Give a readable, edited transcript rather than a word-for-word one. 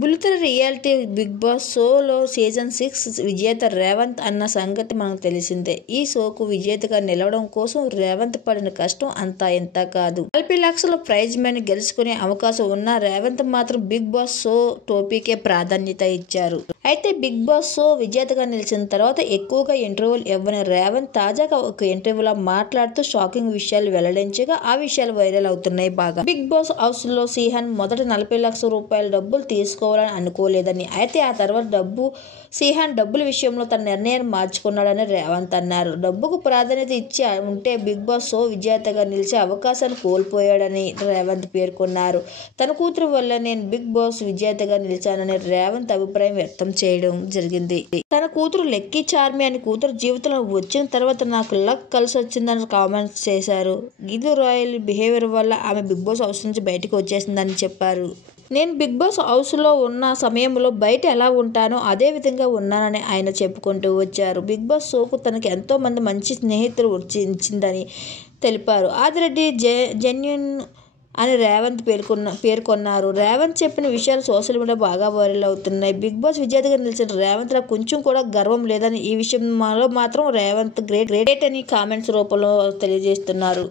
బుల్లితెర reality big boss షోలో season 6 విజేత రేవంత్ అన్న సంగతి మనకు తెలిసిందే. ఈ షోకు విజేతగా నిలవడం కోసం రేవంత్ పడిన కష్టం అంతా ఇంతా కాదు. 40 లక్షల ప్రైజ్ మనీ గెలుచుకునే అవకాశం ఉన్న రేవంత్ మాత్రం బిగ్ బాస్ షో టోపీకే ప్రాధాన్యత ఇచ్చారు. అయితే బిగ్ బాస్ షో విజేతగా నిలిచిన తర్వాత ఎక్కువగా ఇంటర్వ్యూలు ఇవ్వని రేవంత్ తాజాగా ఒక ఇంటర్వ్యూలో మాట్లాడుతూ షాకింగ్ విషయాలు వెల్లడించగా ఆ విషయాలు వైరల్ అవుతున్నాయి బాగా. బిగ్ బాస్ హౌస్ లో సిహాన్ మొదట 40 లక్షల రూపాయల డబ్బులు తీసుకోవాలని అనుకోలేదని, అయితే ఆ తర్వాత సిహాన్ డబ్బుల విషయంలో తన నిర్ణయాన్ని మార్చుకున్నాడని రేవంత్ అన్నారు. డబ్బుకు ప్రాధాన్యత ఇచ్చి ఉంటే బిగ్ బాస్ షో విజేతగా నిలిచే అవకాశాన్ని కోల్పోయాడని రేవంత్ పేర్కొన్నారు. తన కూతురు వల్ల నేను బిగ్ బాస్ విజేతగా నిలిచానని రేవంత్ అభిప్రాయం వ్యక్తం చేయడం జరిగింది. తన కూతురు లక్కీ చార్మి అని కూతురు జీవితంలో వచ్చిన తర్వాత నాకు లక్ కలిసి వచ్చిందని కామెంట్స్ చేశారు. గిదు రాయల్ బిహేవియర్ వల్ల ఆమె బిగ్ బాస్ హౌస్ నుంచి బయటకు వచ్చేసిందని చెప్పారు. నేను బిగ్ బాస్ హౌస్లో ఉన్న సమయంలో బయట ఎలా ఉంటానో అదే విధంగా ఉన్నానని ఆయన చెప్పుకుంటూ వచ్చారు. బిగ్ బాస్ షోకు తనకి ఎంతో మంది మంచి స్నేహితులు ఇచ్చిందని తెలిపారు. ఆదిరెడ్డి జెన్యూన్ అని రేవంత్ పేర్కొన్నారు. రేవంత్ చెప్పిన విషయాలు సోషల్ మీడియా బాగా వైరల్ అవుతున్నాయి. బిగ్ బాస్ విజేతగా నిలిచిన రేవంత్ నాకు కొంచెం కూడా గర్వం లేదని, ఈ విషయంలో మాత్రం రేవంత్ గ్రేట్ అని కామెంట్స్ రూపంలో తెలియజేస్తున్నారు.